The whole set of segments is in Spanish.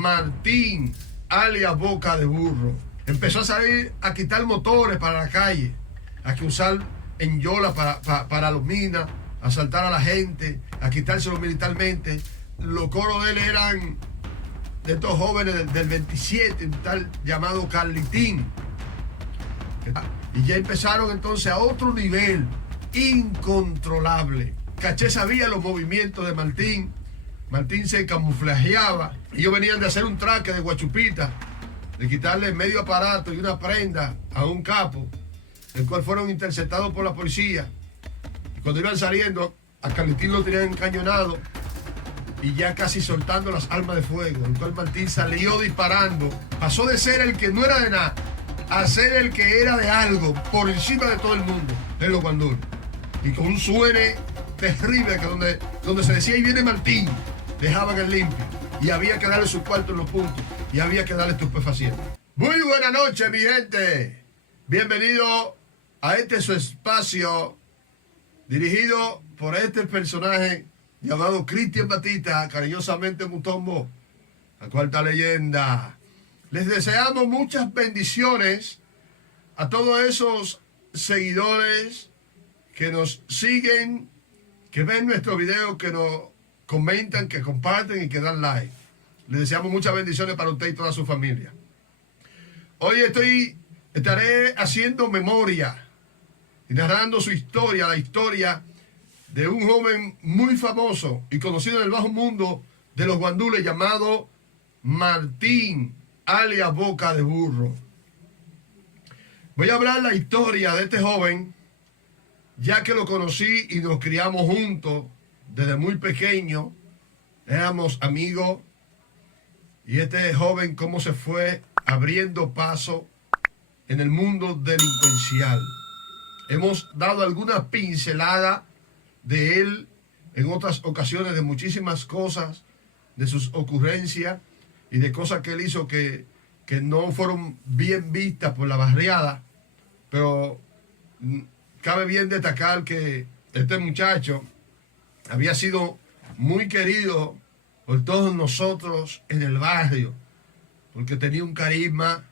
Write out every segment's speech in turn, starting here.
Martín, alias Boca de Burro. Empezó a salir a quitar motores para la calle, a que usar en yola para los minas, a asaltar a la gente, a quitárselo militarmente. Los coros de él eran de estos jóvenes del 27, un tal llamado Carlitín. Y ya empezaron entonces a otro nivel incontrolable. Caché sabía los movimientos de Martín. Martín se camuflajeaba. Ellos venían de hacer un traque de guachupita, de quitarle medio aparato y una prenda a un capo, el cual fueron interceptados por la policía. Y cuando iban saliendo, a Carlitín lo tenían encañonado y ya casi soltando las armas de fuego, el cual Martín salió disparando. Pasó de ser el que no era de nada a ser el que era de algo por encima de todo el mundo en los guandules. Y con un suene terrible, que donde se decía ahí viene Martín, dejaban el limpio. Y había que darle su cuarto en los puntos. Y había que darle estupefacientes. Muy buena noche, mi gente. Bienvenido a este su espacio, dirigido por este personaje llamado Cristian Batista, cariñosamente Mutombo, la cuarta leyenda. Les deseamos muchas bendiciones a todos esos seguidores que nos siguen, que ven nuestros videos, que nos comentan, que comparten y que dan like. Les deseamos muchas bendiciones para usted y toda su familia. Hoy estaré haciendo memoria y narrando su historia, la historia de un joven muy famoso y conocido en el bajo mundo de los guandules llamado Martín, alias Boca de Burro. Voy a hablar la historia de este joven, ya que lo conocí y nos criamos juntos desde muy pequeño. Éramos amigos. Y este joven cómo se fue abriendo paso en el mundo delincuencial. Hemos dado algunas pinceladas de él en otras ocasiones, de muchísimas cosas, de sus ocurrencias y de cosas que él hizo que no fueron bien vistas por la barriada. Pero cabe bien destacar que este muchacho había sido muy querido por todos nosotros en el barrio, porque tenía un carisma.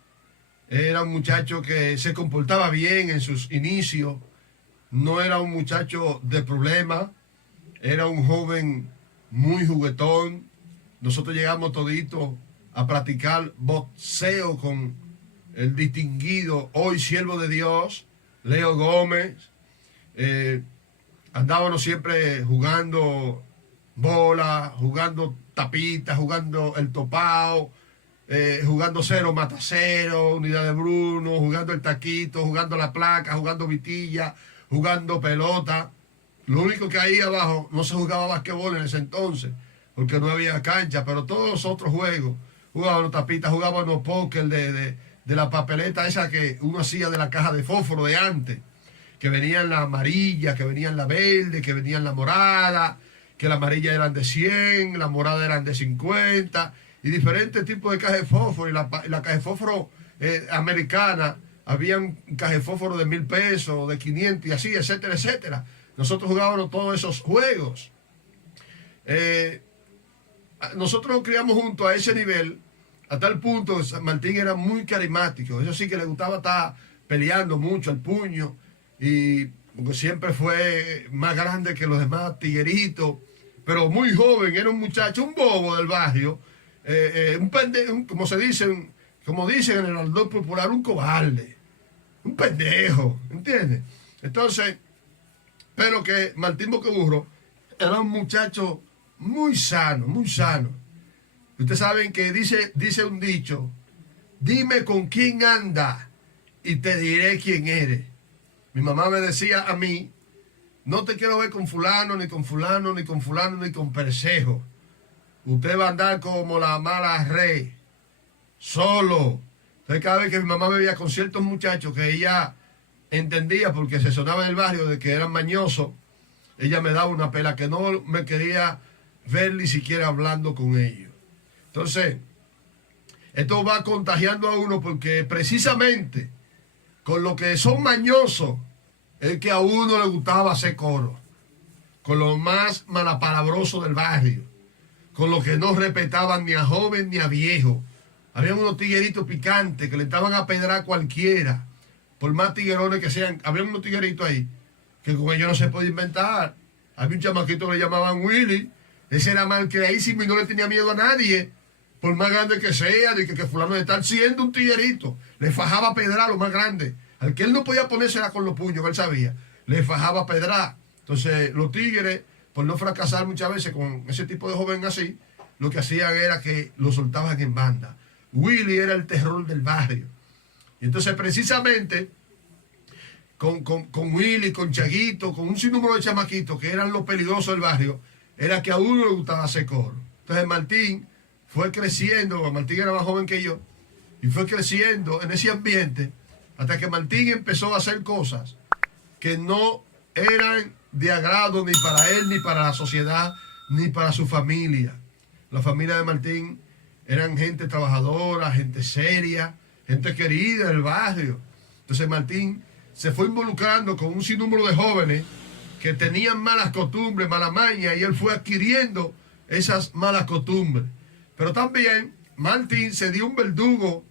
Era un muchacho que se comportaba bien en sus inicios, no era un muchacho de problemas, era un joven muy juguetón. Nosotros llegamos toditos a practicar boxeo con el distinguido, hoy siervo de Dios, Leo Gómez. Andábamos siempre jugando bola, jugando tapitas, jugando el topao, jugando cero mata cero, unidad de Bruno, jugando el taquito, jugando la placa, jugando vitilla, jugando pelota. Lo único que ahí abajo no se jugaba basquetbol en ese entonces, porque no había cancha, pero todos los otros juegos, jugábamos tapitas, jugábamos póker de la papeleta esa que uno hacía de la caja de fósforo de antes, que venían la amarilla, que venían la verde, que venían la morada, que la amarilla eran de 100, la morada eran de 50, y diferentes tipos de cajas de fósforo. Y la caja de fósforo americana, habían cajas de fósforo de 1000 pesos, de 500 y así, etcétera, etcétera. Nosotros jugábamos todos esos juegos. Nosotros nos criamos juntos a ese nivel, a tal punto que Martín era muy carismático. Eso sí, que le gustaba estar peleando mucho al puño, y porque siempre fue más grande que los demás tigueritos, pero muy joven. Era un muchacho, un bobo del barrio, un pendejo, como dicen en el ardor popular, un cobarde, un pendejo, ¿entiendes? Entonces, pero que Martín Bocaburro era un muchacho muy sano, muy sano. Ustedes saben que dice un dicho: dime con quién anda y te diré quién eres. Mi mamá me decía a mí: no te quiero ver con fulano, ni con fulano, ni con fulano, ni con Percejo. Usted va a andar como la mala rey, solo. Entonces, cada vez que mi mamá me veía con ciertos muchachos que ella entendía, porque se sonaba en el barrio de que eran mañosos, ella me daba una pela, que no me quería ver ni siquiera hablando con ellos. Entonces, esto va contagiando a uno, porque precisamente con lo que son mañosos es que a uno le gustaba hacer coro, con lo más malapalabroso del barrio, con los que no respetaban ni a joven ni a viejo. Había unos tigueritos picantes que le estaban a pedrar a cualquiera, por más tiguerones que sean. Había unos tigueritos ahí que con ellos no se puede inventar. Había un chamaquito que le llamaban Willy. Ese era malcriadísimo y no le tenía miedo a nadie, por más grande que sea, de que fulano de estar siendo un tiguerito. Le fajaba a pedrar a lo más grande. Al que él no podía ponérsela con los puños, que él sabía, le fajaba a pedrar. Entonces, los tigres, por no fracasar muchas veces con ese tipo de joven así, lo que hacían era que lo soltaban en banda. Willy era el terror del barrio. Y entonces, precisamente, con Willy, con Chaguito, con un sinnúmero de chamaquitos que eran los peligrosos del barrio, era que a uno le gustaba hacer coro. Entonces, Martín fue creciendo. Martín era más joven que yo, y fue creciendo en ese ambiente hasta que Martín empezó a hacer cosas que no eran de agrado ni para él, ni para la sociedad, ni para su familia. La familia de Martín eran gente trabajadora, gente seria, gente querida del barrio. Entonces Martín se fue involucrando con un sinnúmero de jóvenes que tenían malas costumbres, malas mañas, y él fue adquiriendo esas malas costumbres. Pero también Martín se dio un verdugo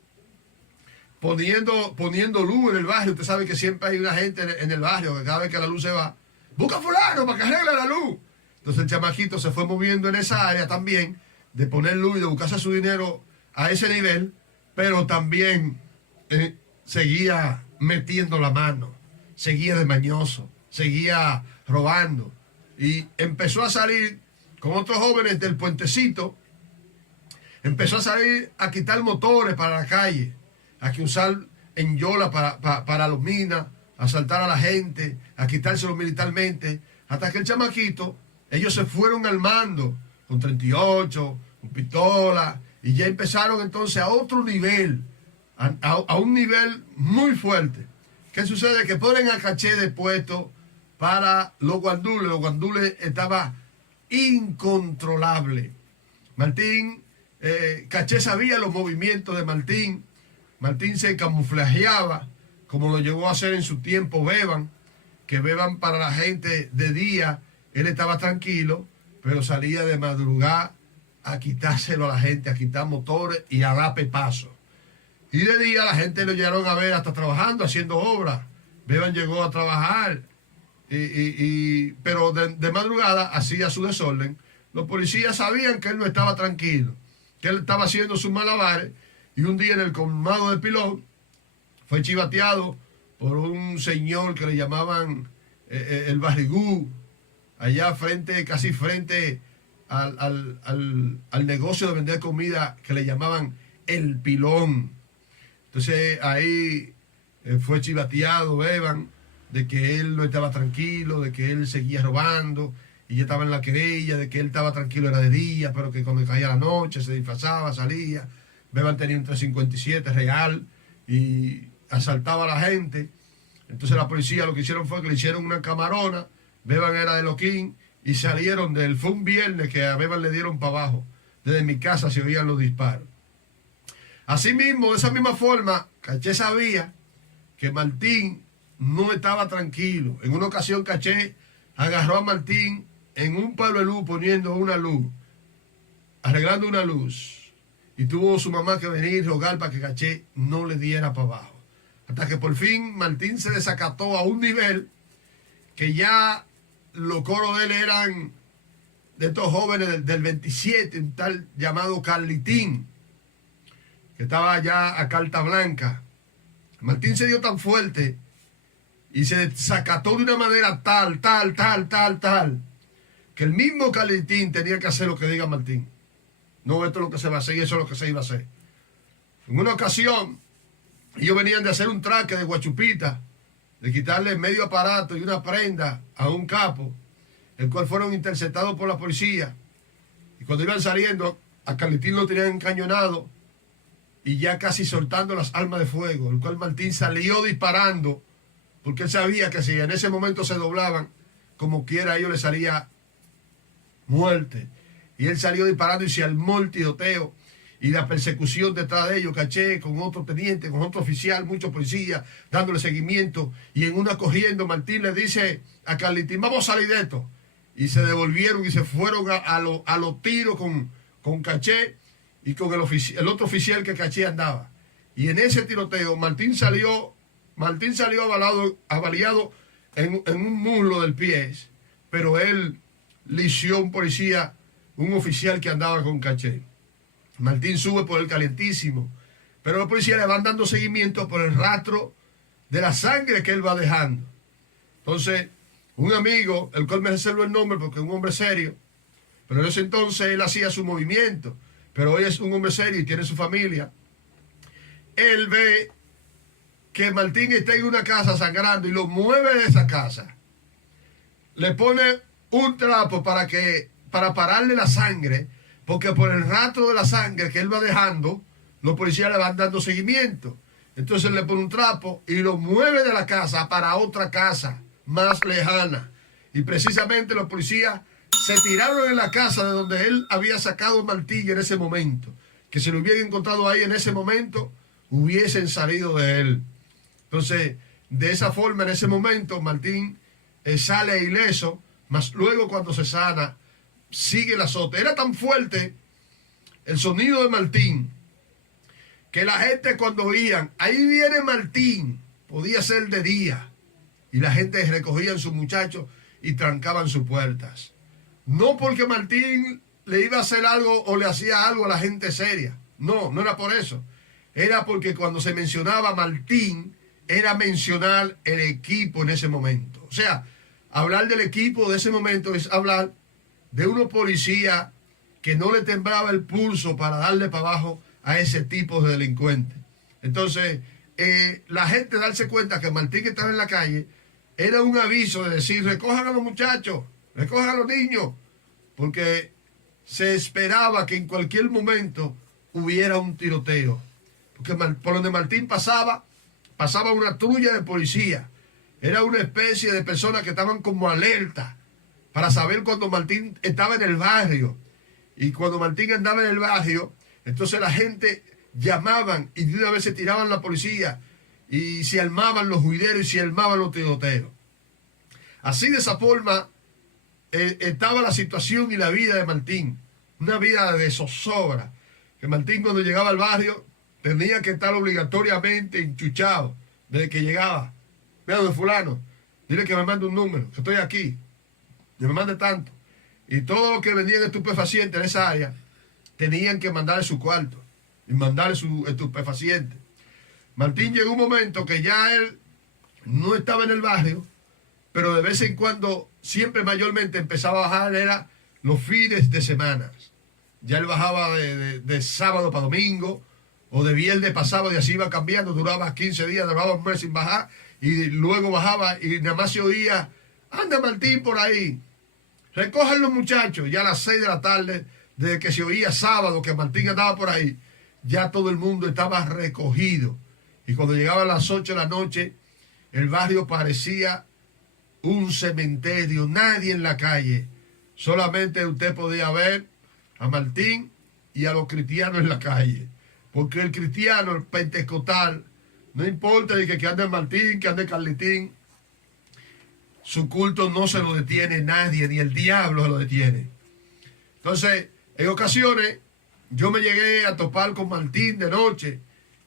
poniendo luz en el barrio. Usted sabe que siempre hay una gente en el barrio que cada vez que la luz se va, busca a fulano para que arregle la luz. Entonces el chamaquito se fue moviendo en esa área también, de poner luz y de buscarse su dinero a ese nivel, pero también seguía metiendo la mano, seguía de mañoso, seguía robando, y empezó a salir con otros jóvenes del puentecito. Empezó a salir a quitar motores para la calle, a que usar en yola para los minas, a asaltar a la gente, a quitárselo militarmente, hasta que el chamaquito, ellos se fueron armando con 38, con pistola, y ya empezaron entonces a otro nivel, a un nivel muy fuerte. ¿Qué sucede? Que ponen a Caché de puesto para los guandules. Los guandules estaba incontrolable. Martín, Caché sabía los movimientos de Martín. Martín se camuflajeaba, como lo llegó a hacer en su tiempo Beban, que Beban para la gente de día, él estaba tranquilo, pero salía de madrugada a quitárselo a la gente, a quitar motores y a dar pepazo. Y de día la gente lo llegaron a ver hasta trabajando, haciendo obras. Beban llegó a trabajar, pero de madrugada hacía su desorden. Los policías sabían que él no estaba tranquilo, que él estaba haciendo sus malabares, y un día en el colmado de Pilón fue chivateado por un señor que le llamaban el Barrigú, allá casi frente al negocio de vender comida que le llamaban El Pilón. Entonces ahí fue chivateado Beban de que él no estaba tranquilo, de que él seguía robando, y ya estaba en la querella de que él estaba tranquilo, era de día, pero que cuando caía la noche se disfrazaba, salía. Beban tenía un 357 real y asaltaba a la gente. Entonces la policía lo que hicieron fue que le hicieron una camarona. Beban era de Loquín y salieron de él. Fue un viernes que a Beban le dieron para abajo. Desde mi casa se oían los disparos. Asimismo, de esa misma forma, Caché sabía que Martín no estaba tranquilo. En una ocasión Caché agarró a Martín en un palo de luz poniendo una luz, arreglando una luz. Y tuvo su mamá que venir y rogar para que Caché no le diera para abajo. Hasta que por fin Martín se desacató a un nivel que ya los coros de él eran de estos jóvenes del 27, un tal llamado Carlitín, que estaba allá a Carta Blanca. Martín se dio tan fuerte y se desacató de una manera tal, que el mismo Carlitín tenía que hacer lo que diga Martín. No, esto es lo que se va a hacer y eso es lo que se iba a hacer. En una ocasión, ellos venían de hacer un traque de guachupita, de quitarle medio aparato y una prenda a un capo, el cual fueron interceptados por la policía. Y cuando iban saliendo, a Carlitín lo tenían encañonado y ya casi soltando las armas de fuego, el cual Martín salió disparando, porque él sabía que si en ese momento se doblaban, como quiera a ellos les salía muerte. Y él salió disparando y se armó el tiroteo y la persecución detrás de ellos. Caché con otro teniente, con otro oficial, muchos policías dándole seguimiento. Y en una corriendo, Martín le dice a Carlitín: vamos a salir de esto. Y se devolvieron y se fueron a los tiros con Caché y con el otro oficial que Caché andaba. Y en ese tiroteo Martín salió avaliado en un muslo del pie, pero él lició un policía, un oficial que andaba con Caché. Martín sube por el Calientísimo, pero los policías le van dando seguimiento por el rastro de la sangre que él va dejando. Entonces, un amigo, el cual me reservo el nombre porque es un hombre serio, pero en ese entonces él hacía su movimiento, pero hoy es un hombre serio y tiene su familia. Él ve que Martín está en una casa sangrando y lo mueve de esa casa. Le pone un trapo para pararle la sangre, porque por el rastro de la sangre que él va dejando, los policías le van dando seguimiento. Entonces le pone un trapo y lo mueve de la casa para otra casa más lejana. Y precisamente los policías se tiraron en la casa de donde él había sacado Martín en ese momento. Que si lo hubieran encontrado ahí en ese momento, hubiesen salido de él. Entonces, de esa forma, en ese momento, Martín sale ileso, mas luego cuando se sana, sigue el azote. Era tan fuerte el sonido de Martín que la gente cuando oían, ahí viene Martín, podía ser de día, y la gente recogía sus muchachos y trancaban sus puertas. No porque Martín le iba a hacer algo o le hacía algo a la gente seria. No, no era por eso. Era porque cuando se mencionaba Martín, era mencionar el equipo en ese momento. O sea, hablar del equipo de ese momento es hablar de unos policías que no le temblaba el pulso para darle para abajo a ese tipo de delincuentes. Entonces, la gente darse cuenta que Martín estaba en la calle era un aviso de decir, recojan a los muchachos, recojan a los niños, porque se esperaba que en cualquier momento hubiera un tiroteo. Porque por donde Martín pasaba una trulla de policía. Era una especie de personas que estaban como alerta para saber cuando Martín estaba en el barrio. Y cuando Martín andaba en el barrio, entonces la gente llamaban y de una vez se tiraban la policía y se armaban los juideros y se armaban los tiroteos. Así de esa forma estaba la situación y la vida de Martín. Una vida de zozobra. Que Martín cuando llegaba al barrio tenía que estar obligatoriamente enchuchado desde que llegaba. Mira, de fulano, dile que me mande un número, que estoy aquí, que me mande tanto. Y todos los que vendían estupefacientes en esa área tenían que mandarle su cuarto y mandarle su estupefaciente. Martín llegó un momento que ya él no estaba en el barrio, pero de vez en cuando, siempre mayormente empezaba a bajar, era los fines de semana. Ya él bajaba de sábado para domingo, o de viernes para sábado, y así iba cambiando, duraba 15 días, duraba un mes sin bajar, y luego bajaba y nada más se oía, anda Martín por ahí, recojan los muchachos. Ya a las 6 de la tarde, desde que se oía sábado que Martín andaba por ahí, ya todo el mundo estaba recogido. Y cuando llegaba a las 8 de la noche, el barrio parecía un cementerio, nadie en la calle. Solamente usted podía ver a Martín y a los cristianos en la calle. Porque el cristiano, el pentecostal, no importa de que ande Martín, que ande Carlitín, su culto no se lo detiene nadie, ni el diablo se lo detiene. Entonces, en ocasiones, yo me llegué a topar con Martín de noche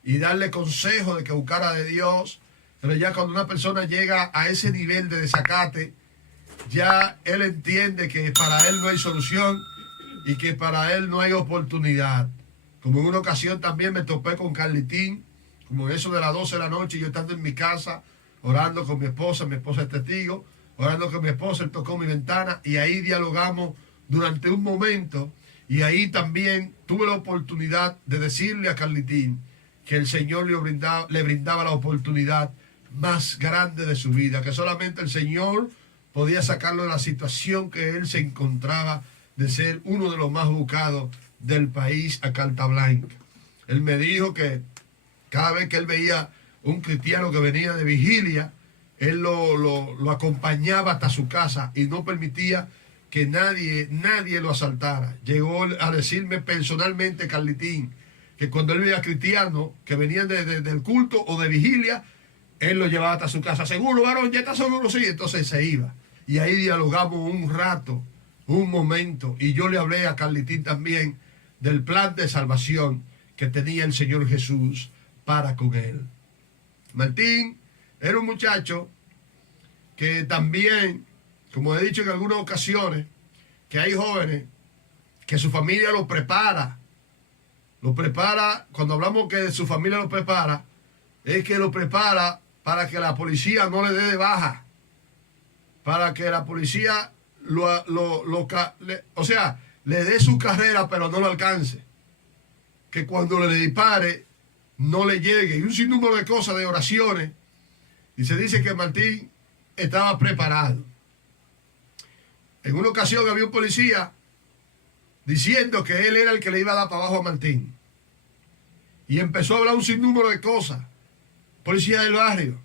y darle consejo de que buscara de Dios. Pero ya cuando una persona llega a ese nivel de desacate, ya él entiende que para él no hay solución y que para él no hay oportunidad. Como en una ocasión también me topé con Carlitín, como en eso de las 12 de la noche, yo estando en mi casa, orando con mi esposa es testigo, orando con mi esposa, él tocó mi ventana y ahí dialogamos durante un momento. Y ahí también tuve la oportunidad de decirle a Carlitín que el Señor le brindaba la oportunidad más grande de su vida, que solamente el Señor podía sacarlo de la situación que él se encontraba de ser uno de los más buscados del país a carta blanca. Él me dijo que cada vez que él veía un cristiano que venía de vigilia, él lo acompañaba hasta su casa y no permitía que nadie lo asaltara. Llegó a decirme personalmente, Carlitín, que cuando él veía cristianos que venían del culto o de vigilia, él lo llevaba hasta su casa. ¿Seguro, varón? ¿Ya está seguro? Sí. Entonces se iba. Y ahí dialogamos un rato, un momento. Y yo le hablé a Carlitín también del plan de salvación que tenía el Señor Jesús para con él. Martín era un muchacho que también, como he dicho en algunas ocasiones, que hay jóvenes que su familia los prepara. Cuando hablamos que su familia los prepara, es que los prepara para que la policía no le dé de baja, para que la policía le dé su carrera pero no lo alcance, que cuando le dispare no le llegue, y un sinnúmero de cosas, de oraciones, y se dice que Martín estaba preparado. En una ocasión había un policía diciendo que él era el que le iba a dar para abajo a Martín, y empezó a hablar un sinnúmero de cosas. Policía del barrio.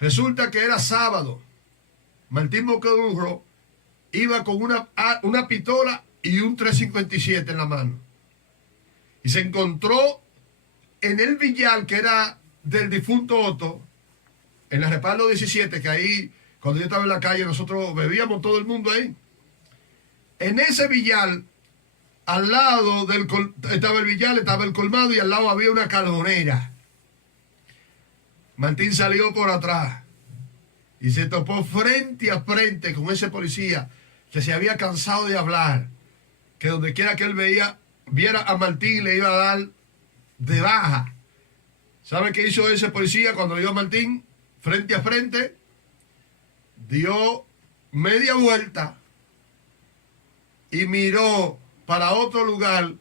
Resulta que era sábado. Martín Bocaburro iba con una pistola y un 357 en la mano, y se encontró en el billar que era del difunto Otto, en la Respaldo 17, que ahí, cuando yo estaba en la calle, nosotros bebíamos todo el mundo ahí. En ese billar, al lado estaba el billar, estaba el colmado, y al lado había una carbonera. Martín salió por atrás y se topó frente a frente con ese policía que se había cansado de hablar, que donde quiera que él viera a Martín le iba a dar de baja. ¿Sabe qué hizo ese policía cuando le dio a Martín frente a frente? Dio media vuelta y miró para otro lugar,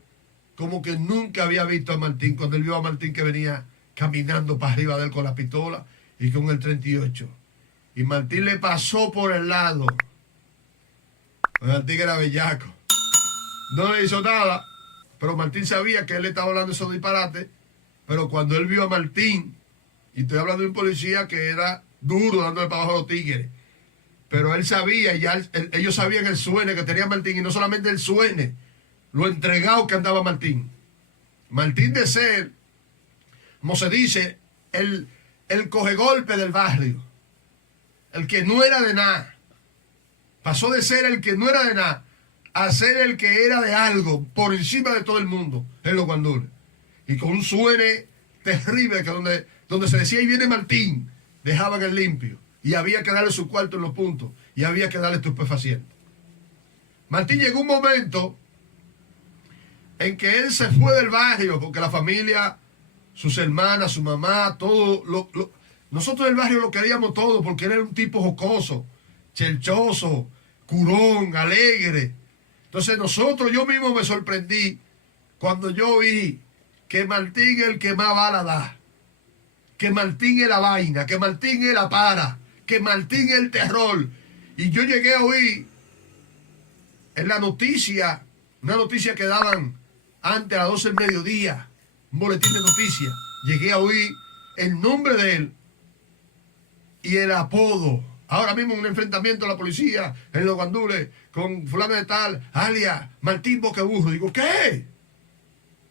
como que nunca había visto a Martín, cuando él vio a Martín que venía caminando para arriba de él con la pistola y con el 38. Y Martín le pasó por el lado. Martín era bellaco. No le hizo nada, pero Martín sabía que él estaba hablando esos disparates. Pero cuando él vio a Martín, y estoy hablando de un policía que era duro dándole para abajo a los tigres, pero él sabía, ellos sabían el suene que tenía Martín, y no solamente el suene, lo entregado que andaba Martín. Martín, de ser, como se dice, el cogegolpe del barrio, el que no era de nada, pasó de ser el que no era de nada a ser el que era de algo por encima de todo el mundo en los guandules, y con un suene terrible, que donde se decía ahí viene Martín, dejaban el limpio, y había que darle su cuarto en los puntos, y había que darle estupefaciente. Martín llegó un momento en que él se fue del barrio, porque la familia, sus hermanas, su mamá, todo, nosotros del barrio lo queríamos todo, porque él era un tipo jocoso, chelchoso, curón, alegre. Entonces yo mismo me sorprendí cuando yo vi que Martín es el que más bala da, que Martín es la vaina, que Martín es la para, que Martín es el terror. Y yo llegué a oír en la noticia, una noticia que daban antes a las 12 del mediodía, un boletín de noticias, llegué a oír el nombre de él y el apodo. Ahora mismo un enfrentamiento de la policía en los guandules con fulano de tal, alias Martín Bocaburro. Digo, ¿qué?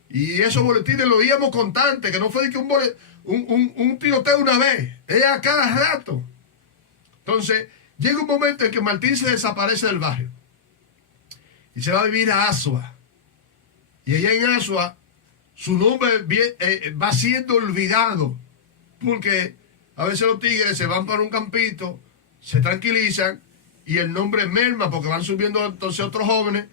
Y esos boletines lo oíamos constante, que no fue de que un tiroteo una vez, es a cada rato. Entonces, llega un momento en que Martín se desaparece del barrio y se va a vivir a Asua. Y allá en Asua, su nombre va siendo olvidado, porque a veces los tigres se van para un campito, se tranquilizan y el nombre merma, porque van subiendo entonces otros jóvenes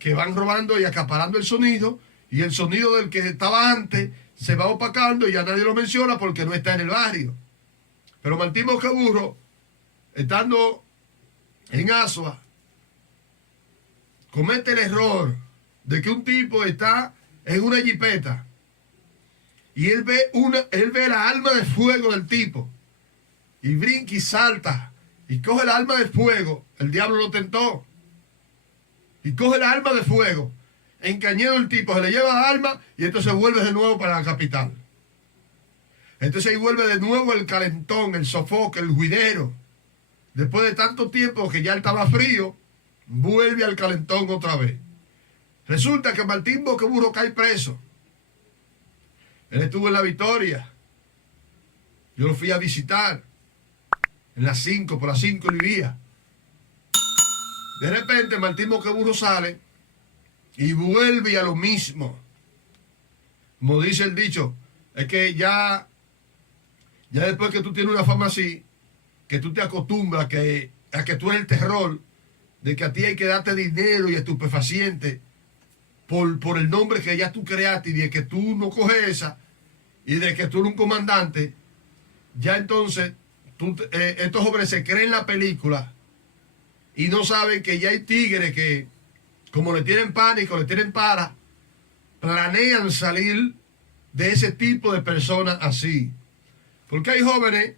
que van robando y acaparando el sonido, y el sonido del que estaba antes se va opacando y ya nadie lo menciona porque no está en el barrio. Pero Martín Bocaburro, estando en Asua, comete el error de que un tipo está en una jipeta y él ve la arma de fuego del tipo y brinca y salta y coge la arma de fuego. El diablo lo tentó y coge la arma de fuego, encañado el tipo, se le lleva la arma y entonces vuelve de nuevo para la capital. Entonces ahí vuelve de nuevo el calentón, el sofoque, el juidero. Después de tanto tiempo que ya él estaba frío, vuelve al calentón otra vez. Resulta que Martín Bocaburro cae preso. Él estuvo en La Victoria. Yo lo fui a visitar en las 5, por las 5 él vivía. De repente Martín Bocaburro sale y vuelve a lo mismo. Como dice el dicho, es que ya después que tú tienes una fama así, que tú te acostumbras a que tú eres el terror, de que a ti hay que darte dinero y estupefacientes por el nombre que ya tú creaste, y de que tú no coges esa, y de que tú eres un comandante, ya entonces estos hombres se creen la película y no saben que ya hay tigres que, como le tienen pánico, le tienen planean salir de ese tipo de personas así. Porque hay jóvenes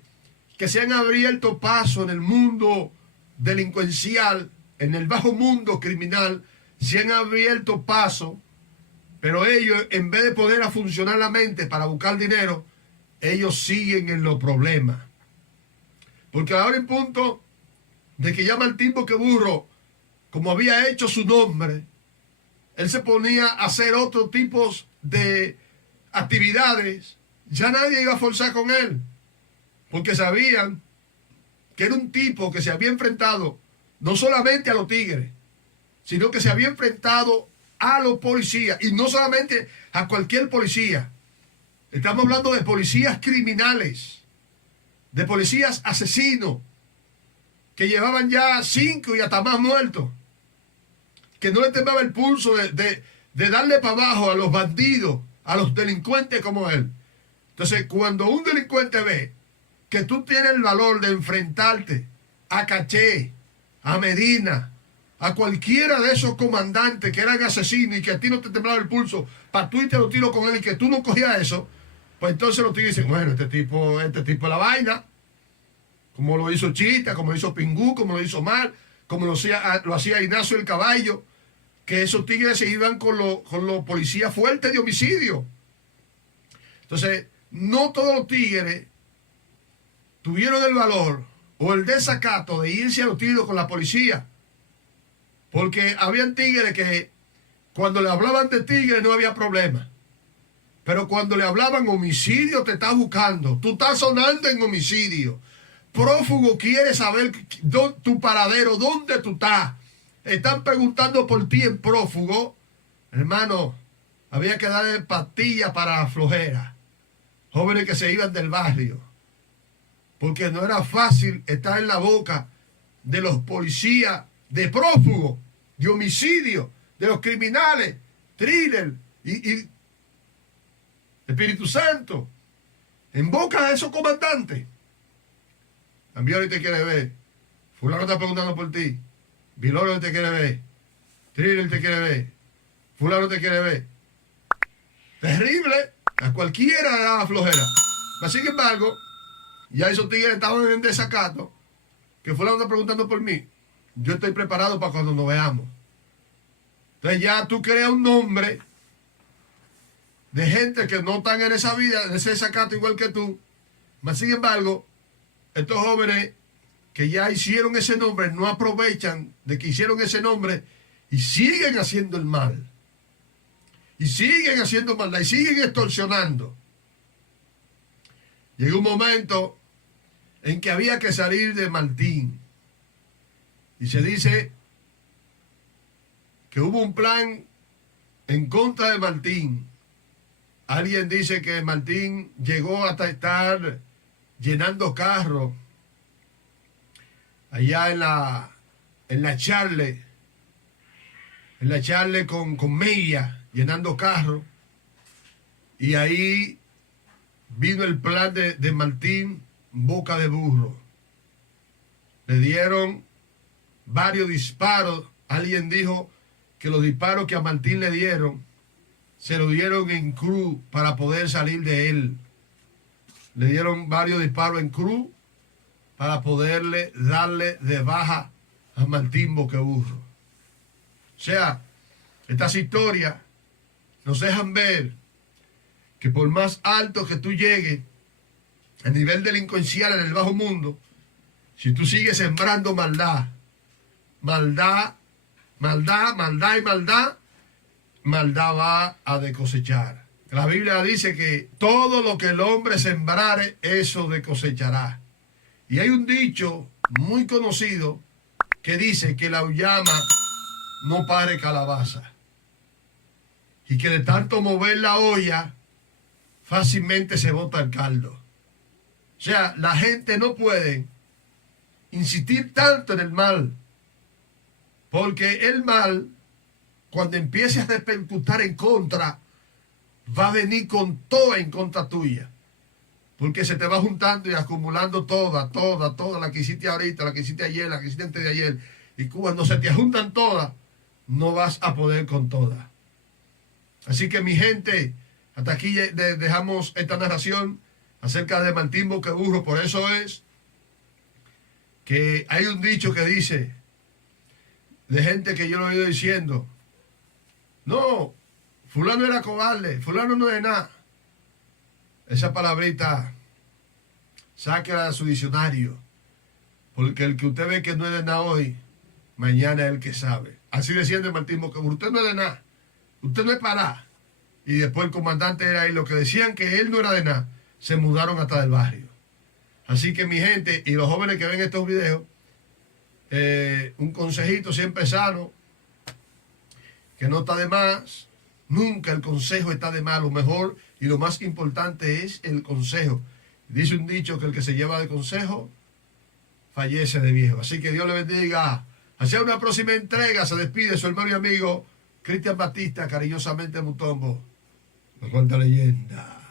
que se han abierto paso en el mundo delincuencial, en el bajo mundo criminal, se han abierto paso, pero ellos, en vez de poner a funcionar la mente para buscar dinero, ellos siguen en los problemas. Porque ahora en punto de que ya Martín Boqueburro, como había hecho su nombre, él se ponía a hacer otros tipos de actividades, ya nadie iba a forzar con él, porque sabían que era un tipo que se había enfrentado no solamente a los tigres, sino que se había enfrentado a los policías, y no solamente a cualquier policía. Estamos hablando de policías criminales, de policías asesinos, que llevaban ya 5 y hasta más muertos, que no le temblaba el pulso de darle para abajo a los bandidos, a los delincuentes como él. Entonces, cuando un delincuente ve que tú tienes el valor de enfrentarte a Caché, a Medina, a cualquiera de esos comandantes que eran asesinos, y que a ti no te temblaba el pulso para tú irte a los tiros con él, y que tú no cogías eso, pues entonces los tigres dicen, bueno, este tipo es la vaina, como lo hizo Chita, como lo hizo Pingú, como lo hizo Mar, como lo hacía Ignacio el Caballo, que esos tigres se iban con los policías fuertes de homicidio. Entonces, no todos los tigres tuvieron el valor o el desacato de irse a los tiros con la policía, porque habían tigres que cuando le hablaban de tigres no había problema, pero cuando le hablaban homicidio, te estás buscando, tú estás sonando en homicidio, prófugo quiere saber tu paradero, dónde tú estás, están preguntando por ti en prófugo. Hermano, había que darle pastillas para la flojera, jóvenes que se iban del barrio, porque no era fácil estar en la boca de los policías, de prófugos, de homicidio, de los criminales, thriller y Espíritu Santo, en boca de esos comandantes. Ambiori te quiere ver, fulano está preguntando por ti, Vilorio te quiere ver, thriller te quiere ver, fulano te quiere ver. Terrible, a cualquiera le daba flojera. Pero sin embargo, ya esos tigres estaban en desacato, que fulano está preguntando por mí, yo estoy preparado para cuando nos veamos. Entonces ya tú creas un nombre de gente que no están en esa vida, en ese desacato igual que tú. Mas sin embargo, estos jóvenes que ya hicieron ese nombre no aprovechan de que hicieron ese nombre y siguen haciendo el mal. Y siguen haciendo maldad y siguen extorsionando. Llegó un momento en que había que salir de Martín. Y se dice que hubo un plan en contra de Martín. Alguien dice que Martín llegó hasta estar llenando carros allá en la Charle con Mella, llenando carros. Y ahí vino el plan de Martín Boca de Burro. Le dieron varios disparos. Alguien dijo que los disparos que a Martín le dieron se lo dieron en cruz para poder salir de él. Le dieron varios disparos en cruz para poderle darle de baja a Martín Boqueburro. O sea, estas historias nos dejan ver que por más alto que tú llegues a nivel delincuencial en el bajo mundo, si tú sigues sembrando maldad, maldad va a de cosechar. La Biblia dice que todo lo que el hombre sembrare, eso de cosechará. Y hay un dicho muy conocido que dice que la uyama no pare calabaza. y que de tanto mover la olla fácilmente se bota el caldo. O sea, la gente no puede insistir tanto en el mal, porque el mal, cuando empiece a repercutir en contra, va a venir con toda en contra tuya, porque se te va juntando y acumulando toda la que hiciste ahorita, la que hiciste ayer, la que hiciste antes de ayer, y cuando se te juntan todas, no vas a poder con todas. Así que mi gente, hasta aquí dejamos esta narración acerca de Martín Boqueburro. Por eso es que hay un dicho que dice, de gente que yo lo he ido diciendo, no, fulano era cobarde, fulano no es nada. Esa palabrita, sáquela de su diccionario, porque el que usted ve que no es de nada hoy, mañana es el que sabe. Así decía de Martín Boqueburro, usted no es de nada, usted no es para nada. Y después el comandante era ahí, los que decían que él no era de nada, se mudaron hasta del barrio. Así que mi gente y los jóvenes que ven estos videos, un consejito siempre sano, que no está de más. Nunca el consejo está de más. Lo mejor y lo más importante es el consejo. Dice un dicho que el que se lleva de consejo fallece de viejo. Así que Dios le bendiga. Hacia una próxima entrega se despide su hermano y amigo Cristian Batista, cariñosamente Mutombo. Me cuenta leyenda.